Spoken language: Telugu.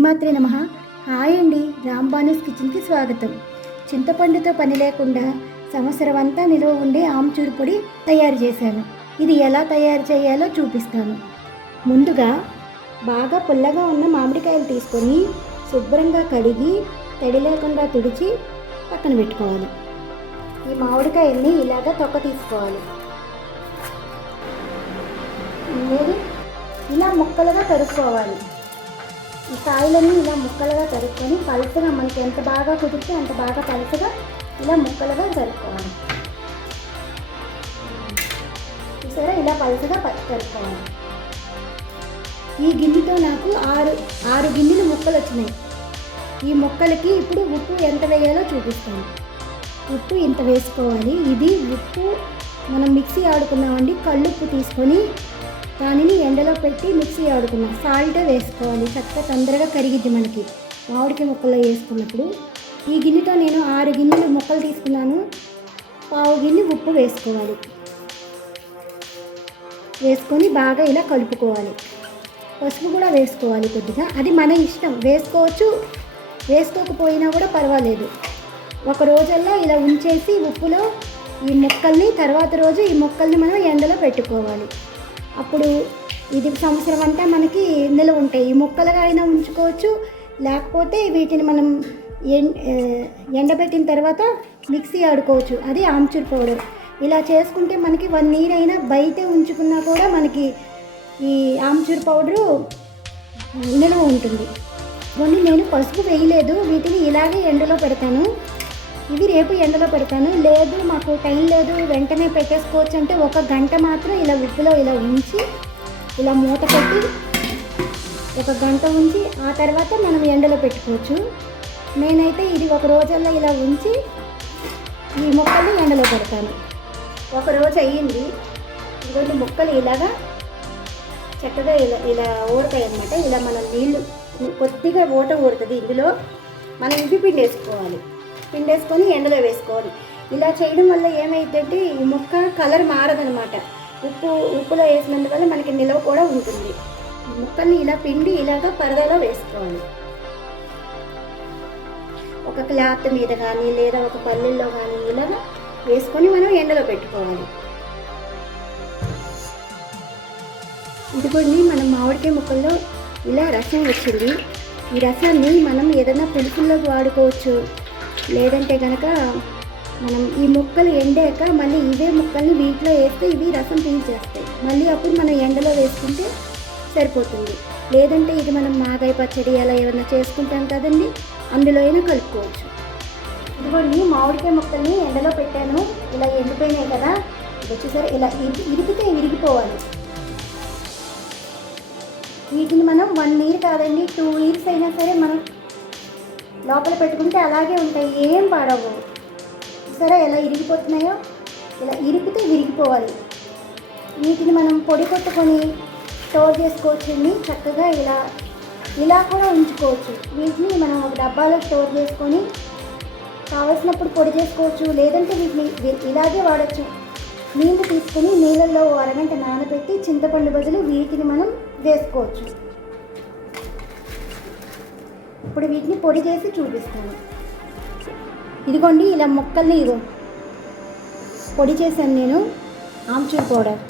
శ్రీమాత్రే నమః. హాయ్ అండి, రాంబానీస్ కిచెన్కి స్వాగతం. చింతపండుతో పని లేకుండా సంవత్సరం అంతా నిల్వ ఉండే ఆమ్చూరు పొడి తయారు చేశాను. ఇది ఎలా తయారు చేయాలో చూపిస్తాను. ముందుగా బాగా పుల్లగా ఉన్న మామిడికాయలు తీసుకొని శుభ్రంగా కడిగి తడి లేకుండా తుడిచి పక్కన పెట్టుకోవాలి. ఈ మామిడికాయల్ని ఇలాగా తొక్క తీసుకోవాలి. ఇలా ముక్కలుగా తరుక్కోవాలి. ఈ కాయలన్నీ ఇలా ముక్కలుగా తరుక్కొని పలుచగా మనకి ఎంత బాగా కుదిరితే అంత బాగా పలుచగా ఇలా ముక్కలుగా తరుక్కోవాలి. చూసారా, ఇలా పలుచగా తరుక్కోవాలి. ఈ గిన్నెతో నాకు ఆరు గిన్నెలు ముక్కలు వచ్చినాయి. ఈ ముక్కలకి ఇప్పుడు ఉప్పు ఎంత వేయాలో చూపిస్తాను. ఉప్పు ఇంత వేసుకోవాలి. ఇది ఉప్పు మనం మిక్సీ ఆడుకున్నామండి. కళ్ళుప్పు తీసుకొని దానిని ఎండలో పెట్టి మిక్సీ ఆడుకున్నాం. సాల్టే వేసుకోవాలి, చక్కగా తొందరగా కరిగిద్ది మనకి మామిడికాయ ముక్కల్లో వేసుకున్నప్పుడు. ఈ గిన్నెతో నేను 6 గిన్నెలు ముక్కలు తీసుకున్నాను. పావు గిన్నె ఉప్పు వేసుకోవాలి. వేసుకొని బాగా ఇలా కలుపుకోవాలి. పసుపు కూడా వేసుకోవాలి కొద్దిగా, అది మన ఇష్టం, వేసుకోవచ్చు, వేసుకోకపోయినా కూడా పర్వాలేదు. ఒక రోజల్లా ఇలా ఉంచేసి ఉప్పులో ఈ ముక్కల్ని తర్వాత రోజు ఈ ముక్కల్ని మనం ఎండలో పెట్టుకోవాలి. అప్పుడు ఇది సంవత్సరం అంతా మనకి నిల్వ ఉంటాయి. ఈ ముక్కలుగా అయినా ఉంచుకోవచ్చు, లేకపోతే వీటిని మనం ఎండబెట్టిన తర్వాత మిక్సీ ఆడుకోవచ్చు. అది ఆమ్చూర్ పౌడర్. ఇలా చేసుకుంటే మనకి 1 year అయినా బయట ఉంచుకున్నా కూడా మనకి ఈ ఆమ్చూర్ పౌడరు నిల్వ ఉంటుంది. కొన్ని నేను పసుపు వేయలేదు, వీటిని ఇలాగే ఎండలో పెడతాను. ఇవి రేపు ఎండలో పెడతాను. లేదు మాకు టైం లేదు వెంటనే పెట్టేసుకోవచ్చు అంటే 1 గంట మాత్రం ఇలా ఉప్పులో ఇలా ఉంచి ఇలా మూత పెట్టి 1 గంట ఉంచి ఆ తర్వాత మనం ఎండలో పెట్టుకోవచ్చు. నేనైతే ఇది 1 రోజల్లా ఇలా ఉంచి ఈ ముక్కలు ఎండలో పెడతాను. 1 రోజు అయ్యింది. ఇదిగోండి ముక్కలు ఇలాగా చక్కగా ఇలా ఊరుతాయి అన్నమాట. ఇలా మనం నీళ్ళు కొద్దిగా ఊరుతుంది. ఇందులో మనం ఇవి పిండేసుకోవాలి. పిండేసుకొని ఎండలో వేసుకోవాలి. ఇలా చేయడం వల్ల ఏమైందంటే ఈ ముక్క కలర్ మారదనమాట. ఉప్పులో వేసినందువల్ల మనకి నిల్వ కూడా ఉంటుంది. ముక్కల్ని ఇలా పిండి ఇలాగా పరదాలో వేసుకోవాలి. ఒక క్లాత్ మీద కానీ లేదా ఒక పల్లెల్లో కానీ ఇలాగా వేసుకొని మనం ఎండలో పెట్టుకోవాలి. ఇదిగోండి మనం మామిడికాయ ముక్కల్లో ఇలా రసం వచ్చింది. ఈ రసాన్ని మనం ఏదైనా పులుసుల్లోకి వాడుకోవచ్చు. లేదంటే కనుక మనం ఈ ముక్కలు ఎండాక మళ్ళీ ఇవే ముక్కల్ని వీటిలో వేస్తే ఇవి రసం పీల్చేస్తాయి. మళ్ళీ అప్పుడు మనం ఎండలో వేసుకుంటే సరిపోతుంది. లేదంటే ఇది మనం మాగాయ పచ్చడి అలా ఏమైనా చేసుకుంటాం కదండి, అందులో అయినా కలుపుకోవచ్చు. ఇదిగోండి మామిడికాయ ముక్కల్ని ఎండలో పెట్టాను. ఇలా ఎండిపోయినాయి కదా, వచ్చేసరి ఇలా ఇరిగితే విరిగిపోవాలి. వీటిని మనం 1 year కాదండి 2 years అయినా సరే మనం లోపల పెట్టుకుంటే అలాగే ఉంటాయి, ఏం పాడవు. సరే ఎలా ఇరిగిపోతున్నాయో ఇలా ఇరిగితే విరిగిపోవాలి. వీటిని మనం పొడి కొట్టుకొని స్టోర్ చేసుకోవచ్చండి. చక్కగా ఇలా కూడా ఉంచుకోవచ్చు. వీటిని మనం ఒక డబ్బాలో స్టోర్ చేసుకొని కావలసినప్పుడు పొడి చేసుకోవచ్చు. లేదంటే వీటిని ఇలాగే వాడచ్చు. నీళ్ళు తీసుకొని నీళ్ళల్లో 1 గంట నానబెట్టి చింతపండు బదులు వీటిని మనం వేసుకోవచ్చు. ఇప్పుడు వీటిని పొడి చేసి చూపిస్తాను. ఇదిగోండి ఇలా ముక్కల్ని పొడి చేశాను నేను ఆమ్చూర్ పౌడర్.